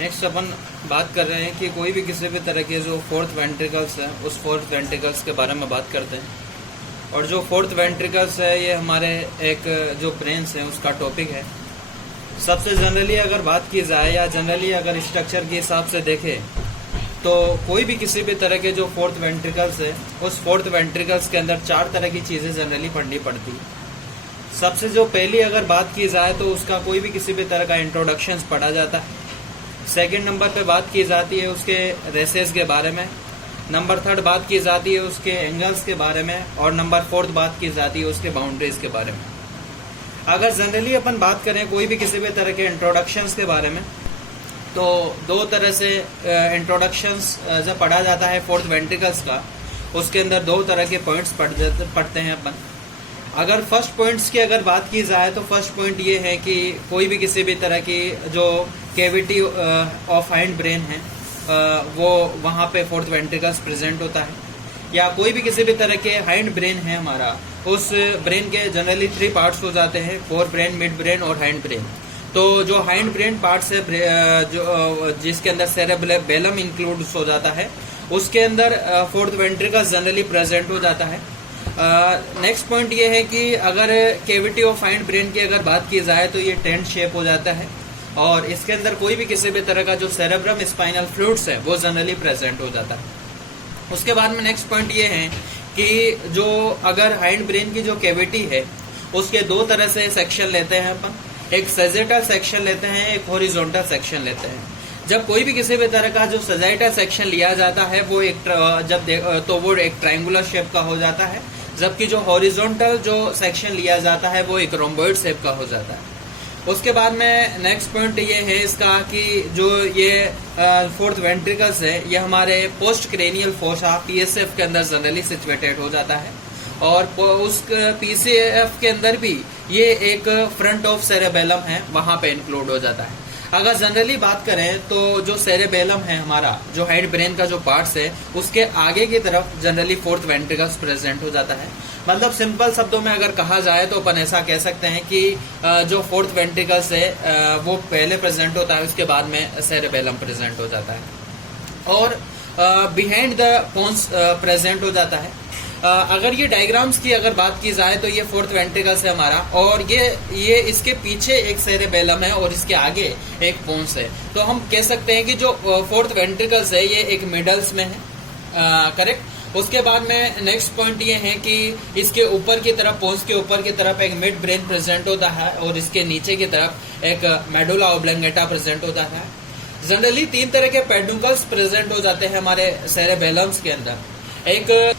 Next अपन बात कर रहे हैं कि कोई भी किसी भी तरह के जो फोर्थ वेंट्रिकल्स है उस फोर्थ वेंट्रिकल्स के बारे में बात करते हैं। और जो फोर्थ वेंट्रिकल्स है ये हमारे एक जो ब्रेन्स है उसका टॉपिक है। सबसे जनरली अगर बात की जाए या जनरली अगर स्ट्रक्चर के हिसाब से देखें तो कोई भी किसी भी तरह के जो फोर्थ वेंट्रिकल्स है उस फोर्थ वेंट्रिकल्स के अंदर 4 तरह की चीज़ें जनरली पढ़नी पड़ती है। सबसे जो पहली अगर बात की जाए तो उसका कोई भी किसी भी तरह का इंट्रोडक्शंस पढ़ा जाता है। सेकंड नंबर पे बात की जाती है उसके रेसेस के बारे में। नंबर 3 बात की जाती है उसके एंगल्स के बारे में। और नंबर 4 बात की जाती है उसके बाउंड्रीज के बारे में। अगर जनरली अपन बात करें कोई भी किसी भी तरह के इंट्रोडक्शंस के बारे में तो 2 तरह से इंट्रोडक्शंस जब पढ़ा जाता है फोर्थ वेंट्रिकल्स का उसके अंदर 2 तरह के पॉइंट्स पढ़ते हैं अपन। अगर फर्स्ट पॉइंट्स की अगर बात की जाए तो फर्स्ट पॉइंट ये है कि कोई भी किसी भी तरह की जो कैविटी ऑफ हाइंड ब्रेन है वो वहाँ पे फोर्थ वेंट्रिकल्स प्रेजेंट होता है। या कोई भी किसी भी तरह के हाइंड ब्रेन है हमारा, उस ब्रेन के जनरली 3 पार्ट्स हो जाते हैं, फोर ब्रेन, मिड ब्रेन और हाइंड ब्रेन। तो जो हाइंड ब्रेन पार्ट्स है जो जिसके अंदर सेरेबेलम इंक्लूड हो जाता है उसके अंदर फोर्थ वेंट्रिकल्स जनरली प्रेजेंट हो जाता है। नेक्स्ट पॉइंट ये है कि अगर कैविटी ऑफ हाइंड ब्रेन की अगर बात की जाए तो ये टेंट शेप हो जाता है और इसके अंदर कोई भी किसी भी तरह का जो सेरेब्रम स्पाइनल फ्लूइड्स है वो जनरली प्रेजेंट हो जाता है। उसके बाद में नेक्स्ट पॉइंट ये है कि जो अगर हाइंड ब्रेन की जो कैविटी है उसके 2 तरह से सेक्शन लेते हैं अपन। एक सैजिटल सेक्शन लेते हैं, एक हॉरिजॉन्टल सेक्शन लेते हैं। जब कोई भी किसी भी तरह का जो सैजिटल सेक्शन लिया जाता है वो वो एक ट्रायंगुलर शेप का हो जाता है, जबकि जो हॉरिजॉन्टल जो सेक्शन लिया जाता है वो एक रोम्बॉइड शेप का हो जाता है। उसके बाद में नेक्स्ट पॉइंट ये है इसका कि जो ये फोर्थ वेंट्रिकल्स है ये हमारे पोस्ट क्रेनियल फोसा पीएसएफ के अंदर जनरली सिचुएटेड हो जाता है। और उस पीसीएफ के अंदर भी ये एक फ्रंट ऑफ सेरेबेलम है वहां पे इंक्लूड हो जाता है। अगर जनरली बात करें तो जो सेरेबेलम है हमारा, जो हाइंड ब्रेन का जो पार्ट्स है उसके आगे की तरफ जनरली फोर्थ वेंट्रिकल्स प्रेजेंट हो जाता है। मतलब सिंपल शब्दों में अगर कहा जाए तो अपन ऐसा कह सकते हैं कि जो फोर्थ वेंट्रिकल्स है वो पहले प्रेजेंट होता है, उसके बाद में सेरेबेलम प्रेजेंट हो जाता है और बिहाइंड द पोन्स प्रेजेंट हो जाता है। अगर ये डायग्राम्स की अगर बात की जाए तो ये फोर्थ वेंट्रिकल्स है हमारा और ये इसके पीछे एक सेरेबेलम है और इसके आगे एक पोन्स है। तो हम कह सकते हैं कि जो फोर्थ वेंट्रिकल्स है ये एक मिडल्स में है, करेक्ट। उसके बाद में नेक्स्ट पॉइंट ये है कि इसके ऊपर की तरफ, पोन्स के ऊपर की तरफ एक मिड ब्रेन प्रेजेंट होता है और इसके नीचे की तरफ एक मेडुला ऑब्लंगेटा प्रेजेंट होता है। जनरली 3 तरह के पेडुंकल्स प्रेजेंट हो जाते हैं हमारे सेरेबेलम्स के अंदर। एक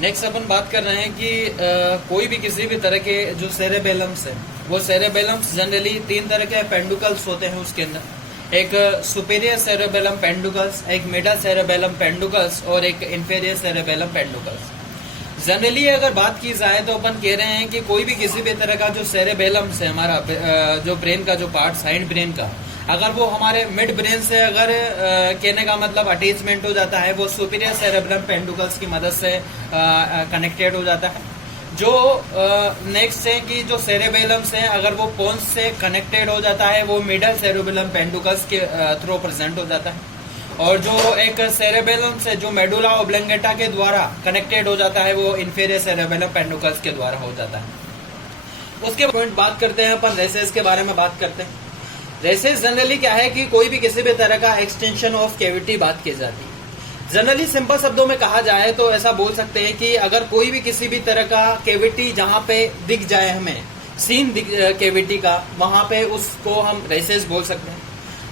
नेक्स्ट अपन बात कर रहे हैं कि कोई भी किसी भी तरह के जो सेरेबेलम्स है वो सेरेबेलम्स जनरली 3 तरह के पेंडुकल्स होते हैं उसके अंदर। एक सुपीरियर सेरेबेलम पेंडुकल्स, एक मिडल सेरेबेलम पेंडुकल्स और एक इंफीरियर सेरेबेलम पेंडुकल्स। जनरली अगर बात की जाए तो अपन कह रहे हैं कि कोई भी किसी भी तरह का जो सेरेबेलम्स है हमारा, जो ब्रेन का जो पार्ट हाइंड ब्रेन का, अगर वो हमारे मिड ब्रेन से अगर कहने का मतलब अटैचमेंट हो जाता है वो सुपीरियर सेरेब्रम पेंडुकल्स की मदद से कनेक्टेड हो जाता है। जो नेक्स्ट है कि जो सेरेबेलम्स है अगर वो पोन्स से कनेक्टेड हो जाता है वो मिडल सेरेबेलम पेंडुकल्स के थ्रू प्रेजेंट हो जाता है। और जो एक सेरेबेलम से जो मेडुला ऑब्लंगेटा के द्वारा कनेक्टेड हो जाता है वो इंफीरियर सेरेबेलम पेंडुकल्स के द्वारा हो जाता है। उसके पॉइंट बात करते हैं अपन रेसेस के बारे में बात करते हैं। रेसेस जनरली क्या है कि कोई भी किसी भी तरह का एक्सटेंशन ऑफ कैविटी बात की जाती है। जनरली सिंपल शब्दों में कहा जाए तो ऐसा बोल सकते हैं कि अगर कोई भी किसी भी तरह का कैविटी जहां पे दिख जाए, हमें सीन कैविटी का, वहां पे उसको हम रेसेस बोल सकते हैं।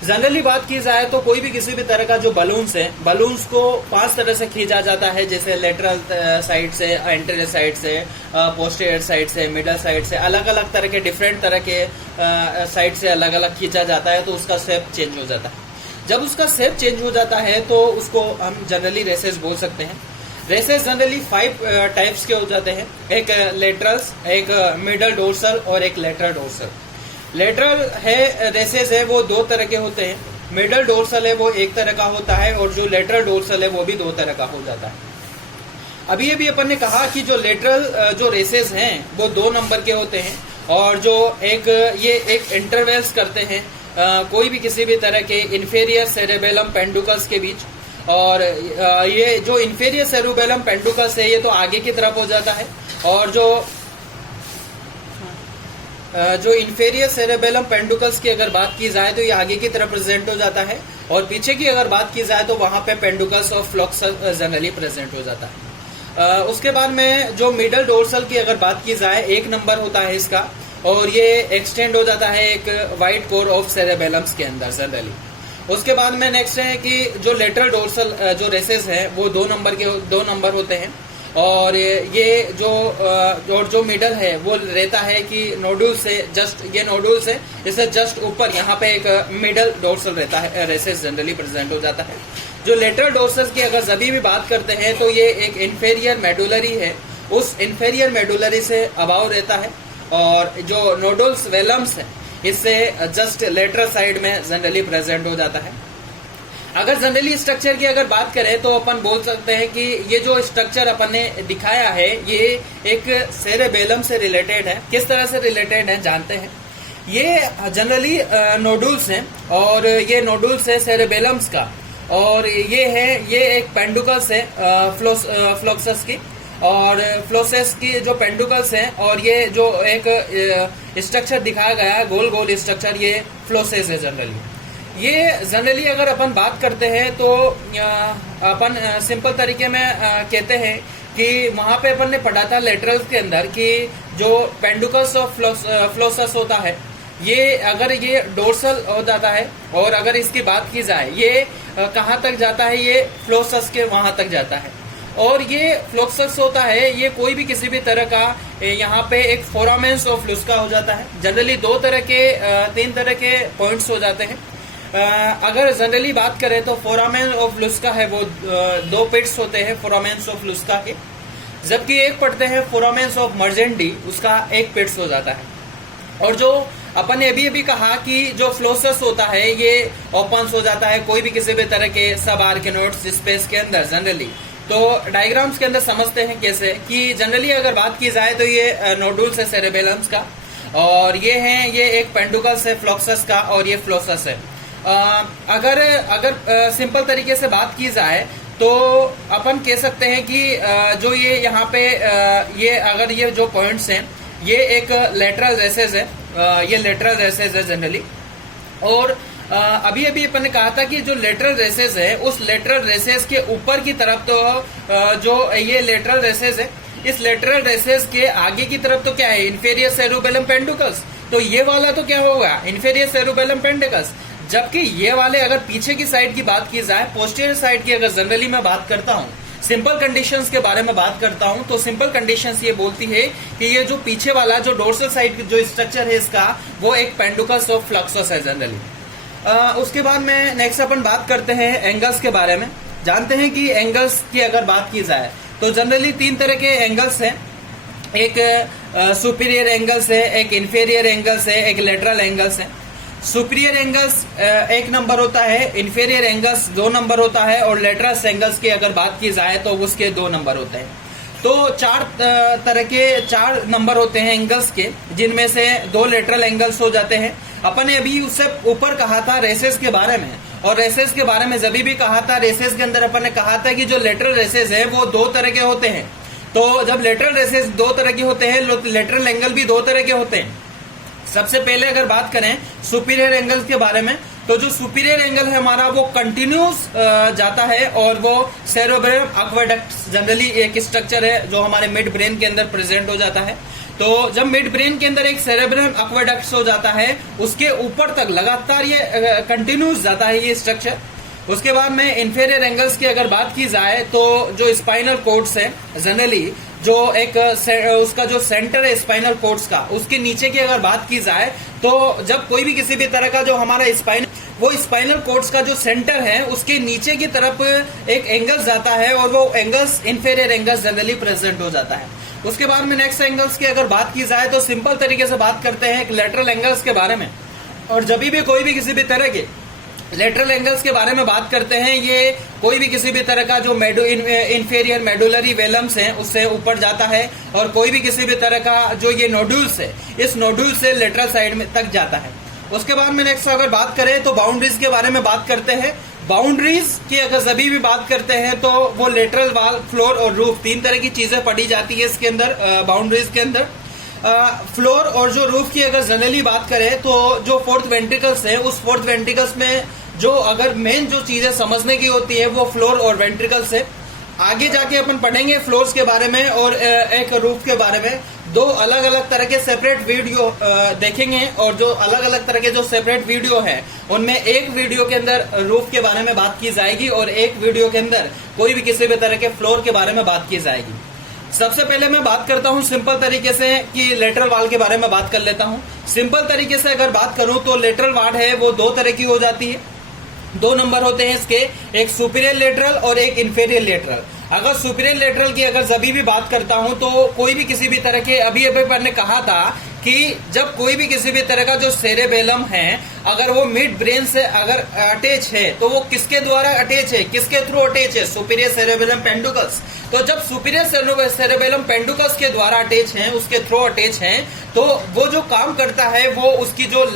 जनरली बात की जाए तो कोई भी किसी भी तरह का जो बलून्स है, बलून्स को 5 तरह से खींचा जाता है, जैसे लेटरल साइड से, एंटीरियर साइड से, पोस्टीरियर साइड से, मिडल साइड से, अलग अलग तरह के डिफरेंट तरह के साइड से अलग अलग खींचा जाता है तो उसका शेप चेंज हो जाता है। जब उसका शेप चेंज हो जाता है तो उसको हम जनरली रेसेस बोल सकते हैं। रेसेस जनरली 5 टाइप्स के हो जाते हैं। एक लेटरल्स, एक मिडल डोर्सल और एक लेटरल डोर्सल। लेटरल है रेसेस है वो 2 तरह के होते हैं। मिडल डोर्सल है वो 1 तरह का होता है और जो लेटरल डोर्सल है वो भी 2 तरह का हो जाता है। अभी अपन ने कहा कि जो लेटरल जो रेसेस हैं वो 2 नंबर के होते हैं और जो ये एक इंटरवेल्स करते हैं कोई भी किसी भी तरह के इन्फीरियर सेरेबेलम पेंडुकल्स के बीच। और ये जो इन्फीरियर सेरेबेलम पेंडुकल्स है ये तो आगे की तरफ हो जाता है, और जो इन्फीरियर सेरेबेलम पेंडुकल्स की अगर बात की जाए तो ये आगे की तरफ प्रेजेंट हो जाता है, और पीछे की अगर बात की जाए तो वहां पे पेंडुकल्स ऑफ फ्लोक्सस जनरली प्रेजेंट हो जाता है। उसके बाद में जो मिडल डोर्सल की अगर बात की जाए 1 नंबर होता है इसका, और ये एक्सटेंड हो जाता है एक वाइट कोर ऑफ सेरेबेलम्स के अंदर जनरली। उसके बाद में नेक्स्ट है कि जो लेटरल डोर्सल जो रेसेस है वो 2 नंबर होते हैं, और ये जो मिडल है वो रहता है कि नोडुल से जस्ट, ये नोडुल्स है इससे जस्ट ऊपर यहाँ पे एक मिडल डोर्सल रहता है, रेसेस जनरली प्रेजेंट हो जाता है। जो लेटरल डोर्सल की अगर सभी भी बात करते हैं तो ये एक इन्फीरियर मेडुलरी है, उस इन्फीरियर मेडुलरी से अबाव रहता है, और जो नोडुल्स वेलम्स है इससे जस्ट लेटरल साइड में जनरली प्रेजेंट हो जाता है। अगर जनरली स्ट्रक्चर की अगर बात करें तो अपन बोल सकते हैं कि ये जो स्ट्रक्चर अपन ने दिखाया है ये एक सेरेबेलम से रिलेटेड है। किस तरह से रिलेटेड है जानते हैं। ये जनरली नोडुल्स हैं, और ये नोडुल्स है सेरेबेलम्स का, और ये एक पेंडुकल्स है फ्लोक्सस की, और फ्लोसेस की जो पेंडुकल्स हैं, और ये जो एक स्ट्रक्चर दिखाया गया है गोल गोल स्ट्रक्चर, ये फ्लोसेस है जनरली। ये जनरली अगर अपन बात करते हैं तो अपन सिंपल तरीके में कहते हैं कि वहां पे अपन ने पढ़ा था लेटरल्स के अंदर कि जो पेंडुकल्स ऑफ फ्लोसस होता है ये अगर ये डोर्सल हो जाता है, और अगर इसकी बात की जाए ये कहाँ तक जाता है, ये फ्लोसस के वहां तक जाता है। और ये फ्लोक्सस होता है ये कोई भी किसी भी तरह का यहाँ पे एक फोरामेंस ऑफ लुस्का हो जाता है। जनरली 3 तरह के पॉइंट्स हो जाते हैं। अगर जनरली बात करें तो फोरामेन ऑफ लुस्का है वो 2 पिट्स होते हैं फोरामेंस ऑफ लुस्का के, जबकि एक पढ़ते हैं फोरामेंस ऑफ मर्जेंडी, उसका 1 पिट्स हो जाता है। और जो अपन ने अभी कहा कि जो फ्लोसस होता है ये ओपन हो जाता है कोई भी किसी भी तरह के सब आर्किनोइड्स स्पेस के अंदर जनरली। तो डायग्राम्स के अंदर समझते हैं कैसे कि जनरली अगर बात की जाए तो ये नोडुल्स है सेरेबेलम्स का, और ये एक पेंडुकल्स है फ्लोक्सस का, और ये फ्लोसस है। अगर सिंपल तरीके से बात की जाए तो अपन कह सकते हैं कि जो ये यहाँ पे ये जो पॉइंट्स हैं ये एक लेटरल रेसेस है, ये लेटरल रेसेस है जनरली। और अभी अपन ने कहा था कि जो लेटरल रेसेस है उस लेटरल रेसेस के ऊपर की तरफ तो जो ये लेटरल रेसेस है, इस लेटरल रेसेस के आगे की तरफ तो क्या है इन्फीरियर सेरेबेलम पेंडुकल्स, तो ये वाला तो क्या होगा इन्फीरियर सेरेबेलम पेंडुकल्स। जबकि ये वाले अगर पीछे की साइड की बात की जाए, पोस्टीरियर साइड की अगर जनरली मैं बात करता हूँ, सिंपल कंडीशंस के बारे में बात करता हूँ, तो सिंपल कंडीशंस ये बोलती है कि ये जो पीछे वाला जो डोर्सल साइड जो स्ट्रक्चर है इसका वो एक पेंडुकल्स ऑफ फ्लक्सस है जनरली। उसके बाद में नेक्स्ट अपन बात करते हैं एंगल्स के बारे में। जानते हैं कि एंगल्स की अगर बात की जाए तो जनरली 3 तरह के एंगल्स हैं, एक सुपीरियर एंगल्स है, एक इन्फीरियर एंगल्स है, एक लेटरल एंगल्स है। सुपीरियर एंगल्स 1 नंबर होता है, इन्फीरियर एंगल्स 2 नंबर होता है, और लेटरल एंगल्स की अगर बात की जाए तो उसके 2 नंबर होते हैं। तो 4 नंबर होते हैं एंगल्स के, जिनमें से 2 लेटरल एंगल्स हो जाते हैं। अपन ने अभी उससे ऊपर कहा था रेसेस के बारे में, और रेसेस के बारे में जब भी कहा था, रेसेस के अंदर अपन ने कहा था कि जो लेटरल रेसेस है वो 2 तरह के होते हैं। तो जब लेटरल रेसेस 2 तरह के होते हैं, लेटरल एंगल भी 2 तरह के होते हैं। सबसे पहले अगर बात करें सुपीरियर एंगल के बारे में, तो जो सुपीरियर एंगल है हमारा वो कंटिन्यूस जाता है, और वो सेरेब्रम एक्वेडक्ट जनरली एक स्ट्रक्चर है जो हमारे मिड ब्रेन के अंदर प्रेजेंट हो जाता है। तो जब मिड ब्रेन के अंदर एक सेरेब्रम एक्वेडक्ट हो जाता है, उसके ऊपर तक लगातार ये कंटिन्यूस जाता है ये स्ट्रक्चर। उसके बाद में इंफीरियर एंगल्स की अगर बात की जाए तो जो स्पाइनल कोड्स है जनरली, जो एक उसका जो सेंटर है स्पाइनल कोड्स का, उसके नीचे की अगर बात की जाए तो जब कोई भी किसी भी तरह का जो हमारा वो स्पाइनल कोड्स का जो सेंटर है उसके नीचे की तरफ एक एंगल्स जाता है, और वो angles inferior angles generally present हो जाता है। उसके बाद में नेक्स्ट एंगल्स की अगर बात की जाए तो सिंपल तरीके से बात करते हैं एक लेटरल एंगल्स के बारे में। और जब भी कोई भी किसी भी तरह के लेटरल एंगल्स के बारे में बात करते हैं। ये कोई भी किसी भी तरह का जो इंफेरियर मेडुलरी वेलम्स है उससे ऊपर जाता है, और कोई भी किसी भी तरह का जो ये नोड्यूल्स है इस नोड्यूल से लेटरल साइड में तक जाता है। उसके बाद में नेक्स्ट अगर बात करें तो बाउंड्रीज के बारे में बात करते हैं। बाउंड्रीज की अगर सभी भी बात करते हैं तो वो लेटरल वाल, फ्लोर और रूफ, तीन तरह की चीजें पड़ी जाती है इसके अंदर, बाउंड्रीज के अंदर। फ्लोर और जो रूफ की अगर जनरली बात करें तो जो फोर्थ वेंट्रिकल्स है उस फोर्थ वेंट्रिकल्स में जो अगर मेन जो चीजें समझने की होती है वो फ्लोर और वेंट्रिकल्स है। आगे जाके अपन पढ़ेंगे फ्लोर्स के बारे में और एक रूफ के बारे में। दो अलग अलग तरह के सेपरेट वीडियो देखेंगे, और जो अलग अलग तरह के जो सेपरेट वीडियो है उनमें एक वीडियो के अंदर रूफ के बारे में बात की जाएगी और एक वीडियो के अंदर कोई भी किसी भी तरह के फ्लोर के बारे में बात की जाएगी। सबसे पहले मैं बात करता हूं सिंपल तरीके से कि लेटरल वाल के बारे में बात कर लेता हूं। सिंपल तरीके से अगर बात करूं तो लेटरल वाल है वो दो तरह की हो जाती है, दो नंबर होते हैं इसके, एक सुपीरियर लेटरल और एक इंफीरियर लेटरल। अगर सुपीरियर लेटरल की अगर जब भी बात करता हूं तो कोई भी किसी भी तरह के, अभी मैंने कहा था कि जब कोई भी किसी भी तरह का जो सेरेबेलम है अगर वो मिड ब्रेन से अगर अटैच है तो वो किसके द्वारा अटैच है, किसके थ्रू अटैच है, सुपीरियर सेरेबेलम पेंडुकल्स। तो जब सुपीरियर सेरेबेलम पेंडुकल्स के द्वारा अटैच है, उसके थ्रू अटैच है, तो वो जो काम करता है वो उसकी जो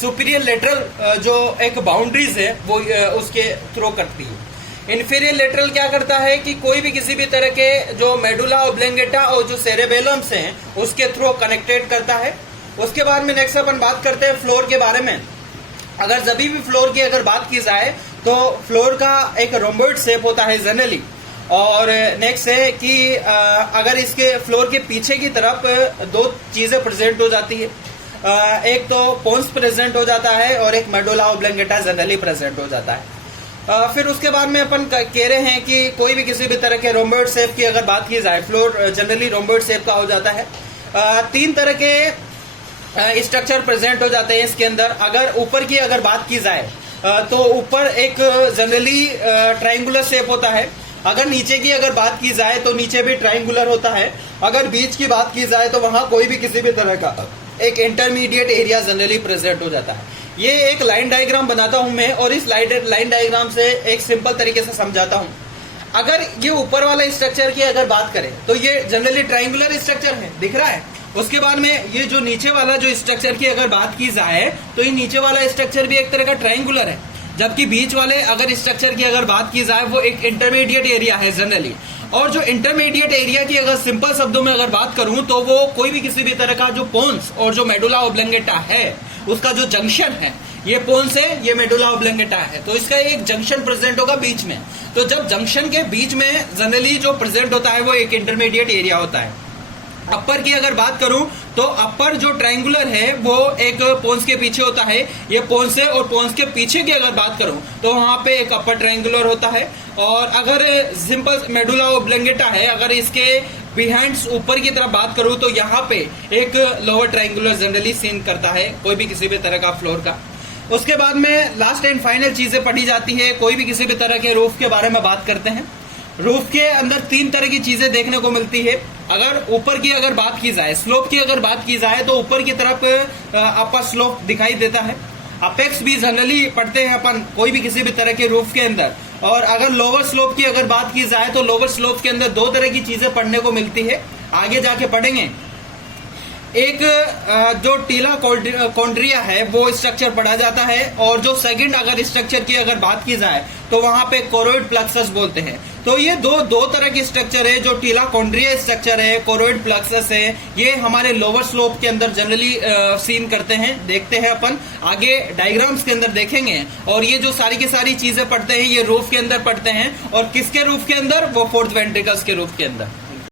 सुपीरियर लेटरल जो एक बाउंड्रीज है वो उसके थ्रू करती है। इन्फीरियर लेटरल क्या करता है कि कोई भी किसी भी तरह के जो मेडुला ऑब्लेंगेटा और जो सेरेबेलम्स हैं उसके थ्रू कनेक्टेड करता है। उसके बाद में नेक्स्ट अपन बात करते हैं फ्लोर के बारे में। अगर जब भी फ्लोर की अगर बात की जाए तो फ्लोर का एक रोम्बोइड शेप होता है जनरली, और नेक्स्ट है कि अगर इसके फ्लोर के पीछे की तरफ दो चीजें प्रेजेंट हो जाती है, एक तो पोन्स प्रेजेंट हो जाता है और एक मेडुला ऑब्लेंगेटा जनरली प्रेजेंट हो जाता है। फिर उसके बाद में अपन कह रहे हैं कि कोई भी किसी भी तरह के रोम्बोइड शेप की अगर बात की जाए, फ्लोर जनरली रोम्बोइड शेप का हो जाता है। तीन तरह के स्ट्रक्चर प्रेजेंट हो जाते हैं इसके अंदर। अगर ऊपर की अगर बात की जाए तो ऊपर एक जनरली ट्रायंगुलर शेप होता है। अगर नीचे की अगर बात की जाए तो नीचे भी ट्रायंगुलर होता है। अगर बीच की बात की जाए तो वहां कोई भी किसी भी तरह का एक इंटरमीडिएट एरिया जनरली प्रेजेंट हो जाता है। ये एक लाइन डायग्राम बनाता हूं मैं और इस लाइन डायग्राम से एक सिंपल तरीके से समझाता हूं। अगर ये ऊपर वाला स्ट्रक्चर की अगर बात करें तो ये जनरली ट्रायंगुलर स्ट्रक्चर है, दिख रहा है। उसके बाद में ये जो नीचे वाला जो स्ट्रक्चर की अगर बात की जाए तो ये नीचे वाला स्ट्रक्चर भी एक तरह का ट्रायंगुलर है, जबकि बीच वाले अगर स्ट्रक्चर की अगर बात की जाए वो एक इंटरमीडिएट एरिया है जनरली। और जो इंटरमीडिएट एरिया की अगर सिंपल शब्दों में अगर बात करूं तो वो कोई भी किसी भी तरह का जो पोन्स और जो मेडुला ऑब्लेंगेटा है उसका जो जंक्शन है, ये पोन्स है, ये मेडुला ऑब्लेंगेटा है, तो इसका एक जंक्शन प्रेजेंट होगा बीच में। तो जब जंक्शन के बीच में जनरली जो प्रेजेंट होता है वो एक इंटरमीडिएट एरिया होता है। अपर की अगर बात करूं तो अपर जो ट्रायंगुलर है वो एक पोन्स के पीछे होता है, ये पोन्स है, और पोन्स के पीछे की अगर बात करूं तो वहां पे एक अपर ट्रायंगुलर होता है। और अगर सिंपल मेडुला ऑब्लेंगेटा है, अगर इसके बिहाइंड ऊपर की तरफ बात करूं तो यहाँ पे एक लोअर ट्रायंगुलर जनरली सीन करता है कोई भी किसी भी तरह का फ्लोर का। उसके बाद में लास्ट एंड फाइनल चीजें पढ़ी जाती है, कोई भी किसी भी तरह के रूफ के बारे में बात करते हैं। रूफ के अंदर तीन तरह की चीजें देखने को मिलती है। अगर ऊपर की अगर बात की जाए, स्लोप की अगर बात की जाए तो ऊपर की तरफ अपर स्लोप दिखाई देता है। अपेक्स भी जनरली पढ़ते हैं अपन कोई भी किसी भी तरह के रूफ के अंदर। और अगर लोअर स्लोप की अगर बात की जाए तो लोअर स्लोप के अंदर दो तरह की चीजें पढ़ने को मिलती है, आगे जाके पढ़ेंगे। एक जो टीला कॉन्ड्रिया है वो स्ट्रक्चर पढ़ा जाता है, और जो सेकंड अगर स्ट्रक्चर की अगर बात की जाए तो वहां पे कोरोइड प्लक्सस बोलते हैं। तो ये दो तरह की स्ट्रक्चर है, जो टीला कॉन्ड्रिया स्ट्रक्चर है, कोरोइड प्लक्सस है, ये हमारे लोअर स्लोप के अंदर जनरली सीन करते हैं, देखते हैं अपन आगे डायग्राम्स के अंदर देखेंगे। और ये जो सारी की सारी चीजें पढ़ते हैं ये रूफ के अंदर पढ़ते हैं, और किसके रूफ के अंदर, वो फोर्थ वेंट्रिकल्स के रूफ के अंदर।